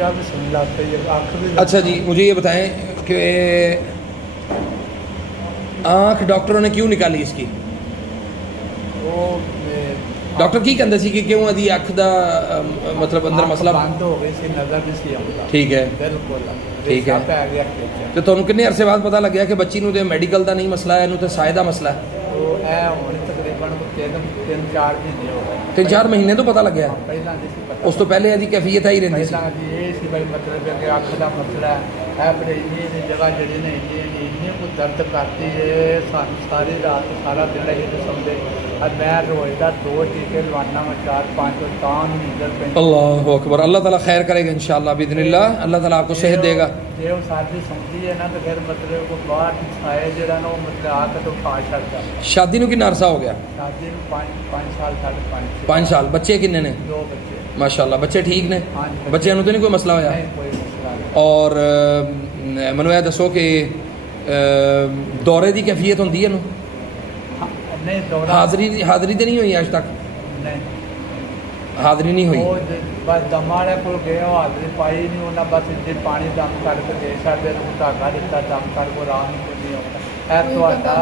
بچہ بھی سن لاتا ہے، آنکھ بھی. اچھا جی مجھے یہ بتائیں کہ آنکھ ڈاکٹروں نے کیوں نکالی اس کی؟ وہ ڈاکٹر کی کہندے سی کہ کیوں ادی اکھ دا مطلب اندر مسئلہ بند ہو گئی سی، نظر نہیں سی آਉਂਦਾ. ٹھیک ہے بالکل ٹھیک ہے. پہ گیا تو تمہیں کتنے عرصے بعد پتہ لگیا کہ بچی نو تے میڈیکل دا نہیں مسئلہ ہے، اینو تے سائے دا مسئلہ ہے؟ وہ اے ہن تقریباً 3-4 مہینے ہو گئے. 3-4 مہینے تو پتہ لگیا. پہلا نہیں سی پتہ. اس تو پہلے ادی کیفیت آئی رہندی سی. پہلا جی یہ سی بھائی مطلب ہے کہ اکھ دا مسئلہ ہے پر یہ جگہ جڑی نے یہ کو درد کرتی ہے ساری رات سارا دن یہ قسم دے. اب میں روز دا 2 ٹیکے لوانا میں 4-5 تان نیندر پہ. اللہ اکبر. اللہ تعالیٰ خیر کرے گا انشاءاللہ باذن اللہ. اللہ تعالیٰ آپ کو صحت دے گا. یہ وہ ساتھی سمجھی ہے نا تو پھر مطلب کو باہر چھائے جڑا نا وہ مطلب آ کے تو کھا چھڑتا. شادی نو کتنا عرصہ ہو گیا؟ شادی 5 سال 5.5 5 سال. بچے کتنے نے؟ 2 بچے. ماشاءاللہ بچے ٹھیک نے؟ ہاں جی. بچے نو تو نہیں کوئی مسئلہ ہویا؟ نہیں کوئی مسئلہ نہیں. اور منو یہ دسو کہ دورے دی کیفیت ہوندی ہے نو؟ نہیں دورہ حاضری تے نہیں ہوئی آج تک؟ نہیں حاضری نہیں ہوئی. وہ بس دم والے کو گئے ہو حاضری پائی نہیں انہیں بس اتنے پانی دم کر کے دے چڑھتے دھاگا دیتا دم کر کو رام نہیں ہوتا.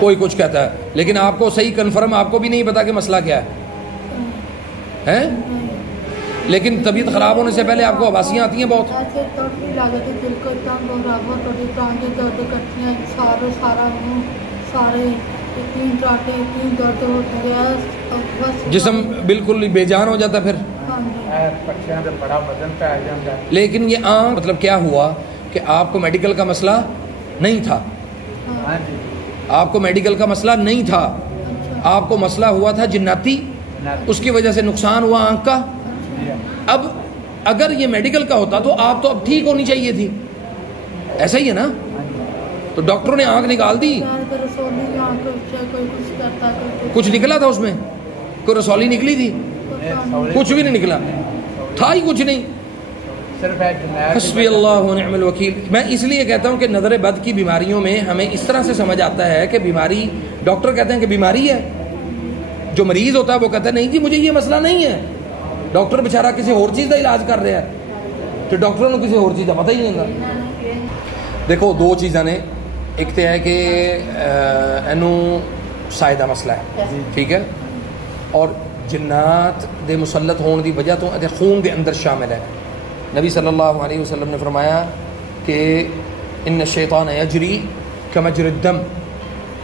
کوئی کچھ کہتا ہے لیکن آپ کو صحیح کنفرم آپ کو بھی نہیں پتا کہ مسئلہ کیا ہے. لیکن طبیعت خراب ہونے سے پہلے آپ کو آباسیاں آتی ہیں بہت. جسم بالکل بے جان ہو جاتا ہے پھر. بڑا وزن پہ آ جاتا ہے. لیکن یہ مطلب کیا ہوا کہ آپ کو میڈیکل کا مسئلہ نہیں تھا؟ آپ کو میڈیکل کا مسئلہ نہیں تھا. آپ کو مسئلہ ہوا تھا جناتی، اس کی وجہ سے نقصان ہوا آنکھ کا. اب اگر یہ میڈیکل کا ہوتا تو آپ تو اب ٹھیک ہونی چاہیے تھی. ایسا ہی ہے نا؟ تو ڈاکٹروں نے آنکھ نکال دی. کچھ نکلا تھا اس میں؟ کوئی رسولی نکلی تھی؟ کچھ بھی نہیں نکلا تھا ہی کچھ نہیں. حسبی اللہ و نعم الوکیل. میں اس لیے کہتا ہوں کہ نظر بد کی بیماریوں میں ہمیں اس طرح سے سمجھ آتا ہے کہ بیماری ڈاکٹر کہتے ہیں کہ بیماری ہے، جو مریض ہوتا ہے وہ کہتا ہے نہیں جی مجھے یہ مسئلہ نہیں ہے. ڈاکٹر بیچارہ کسی اور چیز کا علاج کر رہا ہے تو ڈاکٹروں کو کسی اور چیز کا پتہ ہی نہیں ہوتا. دیکھو 2 چیزاں نے، ایک تو ہے کہ اینو سائے دا مسئلہ ہے ٹھیک ہے، اور جنات دے مسلط ہون دی وجہ تو خون دے اندر شامل ہے. نبی صلی اللہ علیہ وسلم نے فرمایا کہ ان الشیطان یجری کمجری الدم.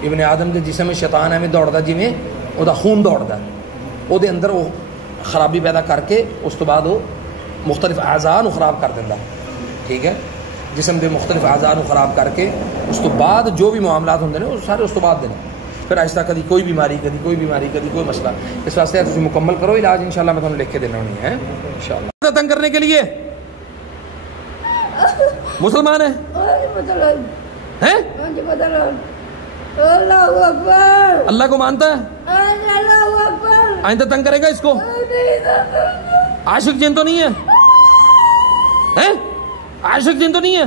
ابن آدم دے جسم میں شیطان ایویں دوڑدا جویں او دا خون دوڑدا، او دے اندر وہ خرابی پیدا کر کے اس تو بعد وہ مختلف اعضاء نو خراب کر دیندا. ٹھیک ہے، جسم دے مختلف اعضاء نو خراب کر کے اس تو بعد جو بھی معاملات ہوندے نے وہ سارے اس تو بعد دے. پھر آہستہ کدی کوئی بیماری کدی کوئی بیماری کدی کوئی مسئلہ. اس واسطے تسی مکمل کرو علاج انشاءاللہ. میں تمہیں لکھ کے دینا ہونی ہے انشاءاللہ. تنگ کرنے کے لیے مسلمان ہے ہیں؟ اللہ کو مانتا ہے؟ آئندہ تنگ کرے گا اس کو؟ عاشق جن تو نہیں ہے؟ عاشق جن تو نہیں ہے؟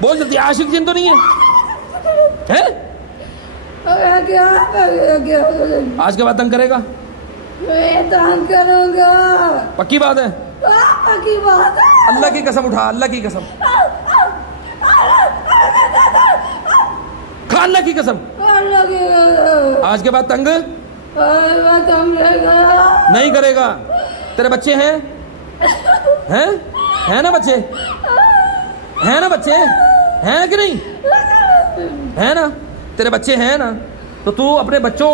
بول جلدی عاشق جن تو نہیں ہے؟ آج کے بعد تنگ کرے گا؟ پکی بات ہے؟ اللہ کی قسم اٹھا، اللہ کی قسم کھا، اللہ کی قسم آج کے بعد تنگ نہیں کرے گا. تیرے بچے ہیں نا؟ بچے ہیں نا؟ بچے ہیں کہ نہیں ہے نا؟ تیرے بچے ہیں نا؟ تو تو اپنے بچوں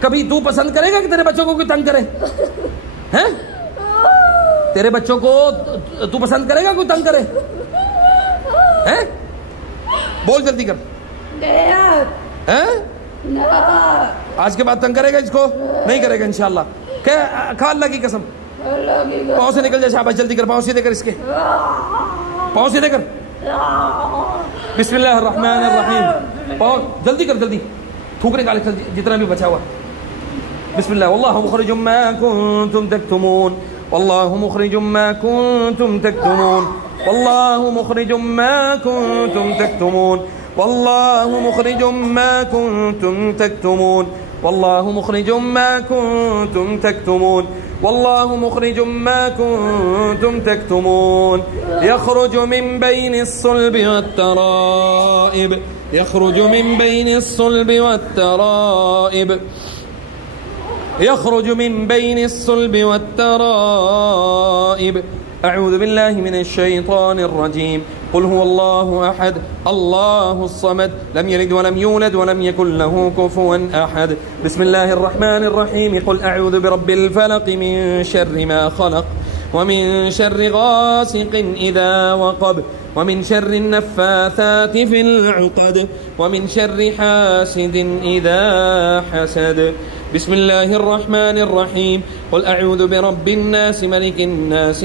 کبھی تو پسند کرے گا کہ تیرے بچوں کو کوئی تنگ کرے؟ ہیں؟ تیرے بچوں کو تو پسند کرے گا کوئی تنگ کرے؟ ہیں؟ بول جلدی کر. آج کے بعد تنگ کرے گا اس کو؟ نہیں کرے گا انشاءاللہ. کھا اللہ کی قسم. پاؤں سے نکل جائے. شاباش جلدی کر. پاؤں سیدھے کر. اس کے پاؤں سیدھے کر. بسم اللہ الرحمن الرحیم. پاؤں جلدی کر. جلدی تھوک نکال جتنا بھی بچا ہوا. بسم اللہ. واللہ مخرج ما کنتم تکتمون. واللہ مخرج ما کنتم تکتمون. واللہ مخرج ما کنتم تکتمون. واللہ مخرج ما کنتم تکتمون. والله مخرج ما كنتم تكتمون والله مخرج ما كنتم تكتمون يخرج من بين الصلب والترائب يخرج من بين الصلب والترائب يخرج من بين الصلب والترائب. أعوذ بالله من الشيطان الرجيم. قل هو الله أحد الله الصمد لم يلد ولم يولد ولم يكن له كفوا أحد. بسم الله الرحمن الرحيم. قل أعوذ برب الفلق من شر ما خلق ومن شر غاسق إذا وقب ومن شر النفاثات في العقد ومن شر حاسد إذا حسد. بسم الله الرحمن الرحيم. قل أعوذ برب الناس ملك الناس